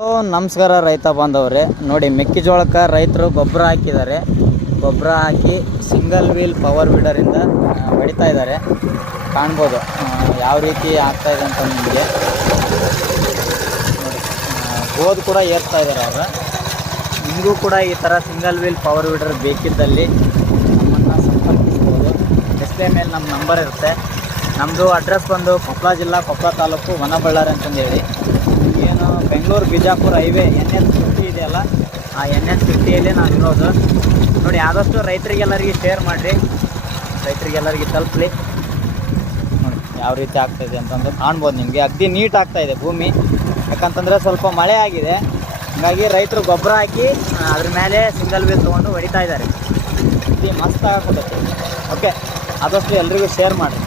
ನಮಸ್ಕಾರ ರೈತ ಬಾಂಧವ್ರೆ. ನೋಡಿ, ಮೆಕ್ಕೆಜೋಳಕ್ಕೆ ರೈತರು ಗೊಬ್ಬರ ಹಾಕಿದ್ದಾರೆ. ಗೊಬ್ಬರ ಹಾಕಿ ಸಿಂಗಲ್ ವೀಲ್ ಪವರ್ ವೀಡರಿಂದ ಹೊಡಿತಾ ಇದ್ದಾರೆ. ಕಾಣ್ಬೋದು ಯಾವ ರೀತಿ ಆಗ್ತಾ ಇದೆ ಅಂತ ನಿಮಗೆ. ನೋಡಿ ಕೂಡ ಏರ್ತಾ ಇದ್ದಾರೆ ಅವರು. ನಿಮಗೂ ಕೂಡ ಈ ಥರ ಸಿಂಗಲ್ ವೀಲ್ ಪವರ್ ವೀಡರ್ ಬೇಕಿದ್ದಲ್ಲಿ ನಮ್ಮನ್ನು ಸಂಪರ್ಕಿಸ್ಬೋದು. ಡಿಸ್ಪ್ಲೇ ಮೇಲೆ ನಮ್ಮ ನಂಬರ್ ಇರುತ್ತೆ. ನಮ್ಮದು ಅಡ್ರೆಸ್ ಬಂದು ಕೊಪ್ಪಳ ಜಿಲ್ಲಾ, ಕೊಪ್ಪಳ ತಾಲೂಕು ವನಬಳ್ಳಾರಿ ಅಂತಂದೇಳಿ ಏನು Bengaluru Bijapur highway N S fifty ಇದೆಯಲ್ಲ ಆ ಎನ್ ಎಸ್ ಫಿಫ್ಟಿಯಲ್ಲಿ ನಾವು ಇರೋದು. ನೋಡಿ, ಆದಷ್ಟು ರೈತರಿಗೆಲ್ಲರಿಗೆ ಶೇರ್ ಮಾಡಿರಿ. ರೈತರಿಗೆಲ್ಲರಿಗೆ ತಲುಪಲಿ. ನೋಡಿ, ಯಾವ ರೀತಿ ಆಗ್ತಾ ಇದೆ ಅಂತಂದು ಕಾಣ್ಬೋದು ನಿಮಗೆ. ಅಗ್ದಿ ನೀಟ್ ಆಗ್ತಾ ಇದೆ ಭೂಮಿ. ಯಾಕಂತಂದರೆ ಸ್ವಲ್ಪ ಮಳೆ ಆಗಿದೆ. ಹಾಗಾಗಿ ರೈತರು ಗೊಬ್ಬರ ಹಾಕಿ ಅದ್ರ ಮೇಲೆ ಸಿಂಗಲ್ ವೀಲ್ ತೊಗೊಂಡು ಹೊಡಿತಾ ಇದ್ದಾರೆ. ಅಗ್ದಿ ಮಸ್ತ್ ಆಗ್ಬಿಡುತ್ತೆ. ಓಕೆ ಆದಷ್ಟು ಎಲ್ರಿಗೂ ಶೇರ್ ಮಾಡಿ